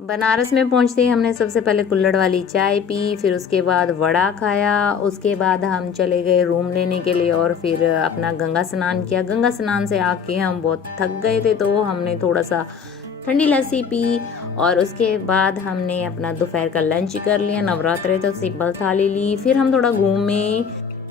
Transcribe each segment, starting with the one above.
बनारस में पहुंचते ही हमने सबसे पहले कुल्हड़ वाली चाय पी, फिर उसके बाद वड़ा खाया। उसके बाद हम चले गए रूम लेने के लिए और फिर अपना गंगा स्नान किया। गंगा स्नान से आके हम बहुत थक गए थे तो हमने थोड़ा सा ठंडी लस्सी पी और उसके बाद हमने अपना दोपहर का लंच कर लिया। नवरात्रे तो सिंपल थाली ली। फिर हम थोड़ा घूमे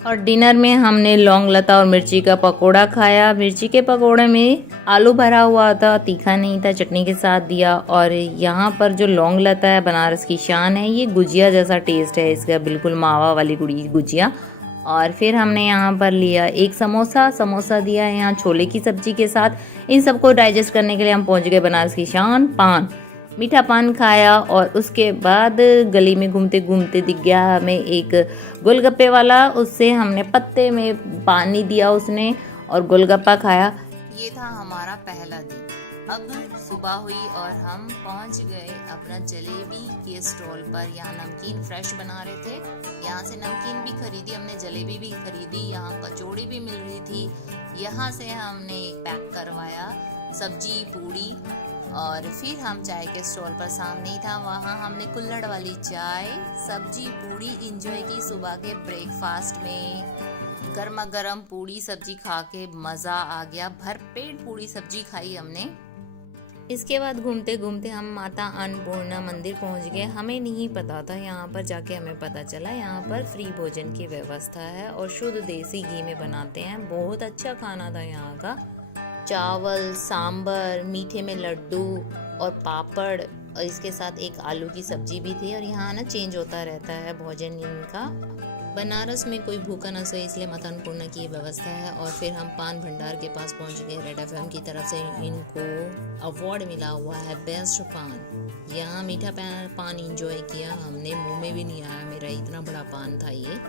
और डिनर में हमने लौंग लता और मिर्ची का पकोड़ा खाया। मिर्ची के पकोड़े में आलू भरा हुआ था, तीखा नहीं था, चटनी के साथ दिया। और यहाँ पर जो लौंग लता है बनारस की शान है, ये गुजिया जैसा टेस्ट है इसका, बिल्कुल मावा वाली गुजिया। और फिर हमने यहाँ पर लिया एक समोसा दिया है यहाँ छोले की सब्जी के साथ। इन सबको डाइजेस्ट करने के लिए हम पहुँच गए बनारस की शान पान। मीठा पान खाया और उसके बाद गली में घूमते घूमते दिख गया हमें एक गोलगप्पे वाला। उससे हमने पत्ते में पानी दिया उसने और गोलगप्पा खाया। ये था हमारा पहला दिन। अब सुबह हुई और हम पहुंच गए अपना जलेबी के स्टॉल पर। यहाँ नमकीन फ्रेश बना रहे थे। यहाँ से नमकीन भी खरीदी हमने, जलेबी भी खरीदी, यहाँ कचौड़ी भी मिल रही थी। यहाँ से हमने पैक करवाया सब्जी पूड़ी और फिर हम चाय के स्टॉल पर सामने ही था, वहाँ हमने कुल्हड़ वाली चाय सब्जी पूड़ी इंजॉय की। सुबह के ब्रेकफास्ट में गर्मा गर्म पूड़ी सब्जी खा के मज़ा आ गया। भर पेट पूड़ी सब्जी खाई हमने। इसके बाद घूमते घूमते हम माता अन्नपूर्णा मंदिर पहुंच गए। हमें नहीं पता था, यहाँ पर जाके हमें पता चला यहाँ पर फ्री भोजन की व्यवस्था है और शुद्ध देसी घी में बनाते हैं। बहुत अच्छा खाना था यहाँ का। चावल, सांबर, मीठे में लड्डू और पापड़ और इसके साथ एक आलू की सब्जी भी थी। और यहाँ ना चेंज होता रहता है भोजन इनका। बनारस में कोई भूखा न सोए, इसलिए माता अन्नपूर्णा की व्यवस्था है। और फिर हम पान भंडार के पास पहुंच गए। रेड एफएम की तरफ से इनको अवार्ड मिला हुआ है बेस्ट पान। यहाँ मीठा पान इंजॉय किया हमने, मुंह में भी नहीं आया मेरा, इतना बड़ा पान था ये।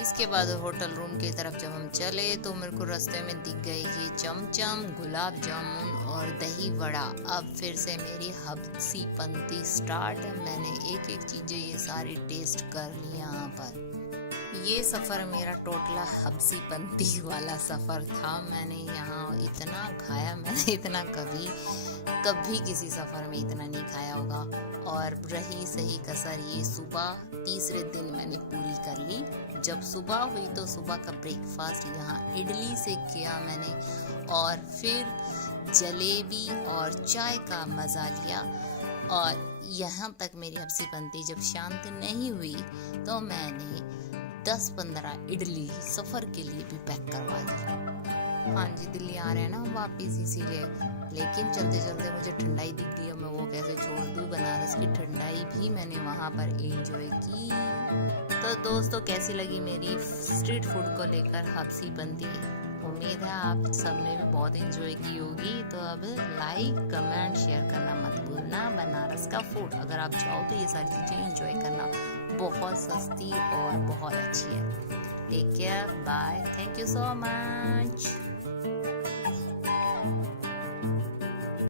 इसके बाद होटल रूम की तरफ जब हम चले तो मेरे को रास्ते में दिख गई ये चमचम, गुलाब जामुन और दही वड़ा। अब फिर से मेरी हब्सी पंती स्टार्ट है। मैंने एक एक चीज़ें ये सारी टेस्ट कर ली यहाँ पर। ये सफ़र मेरा टोटला हब्सी पंती वाला सफ़र था। मैंने यहाँ इतना खाया, मैंने इतना कभी किसी सफ़र में इतना नहीं खाया होगा। और रही सही कसर ये सुबह, तीसरे दिन मैंने पूरी कर ली। जब सुबह हुई तो सुबह का ब्रेकफास्ट यहाँ इडली से किया मैंने और फिर जलेबी और चाय का मज़ा लिया। और यहाँ तक मेरी हब्सी पंती जब शांत नहीं हुई तो मैंने 10-15 इडली सफ़र के लिए भी पैक करवा दी। हाँ जी, दिल्ली आ रहे हैं ना वापिस इसीलिए। लेकिन चलते चलते मुझे ठंडाई दिख गई और मैं वो कैसे छोड़ दूँ। बनारस की ठंडाई भी मैंने वहाँ पर एंजॉय की। तो दोस्तों, कैसी लगी मेरी स्ट्रीट फूड को लेकर हब्सी पंती? उम्मीद है आप सबने भी बहुत एंजॉय की होगी। तो अब लाइक, कमेंट, शेयर करना मत भूलना। बनारस का फूड अगर आप चाहो तो ये सारी चीज़ें एंजॉय करना, बहुत सस्ती और बहुत अच्छी है। Take care, bye, thank you so much.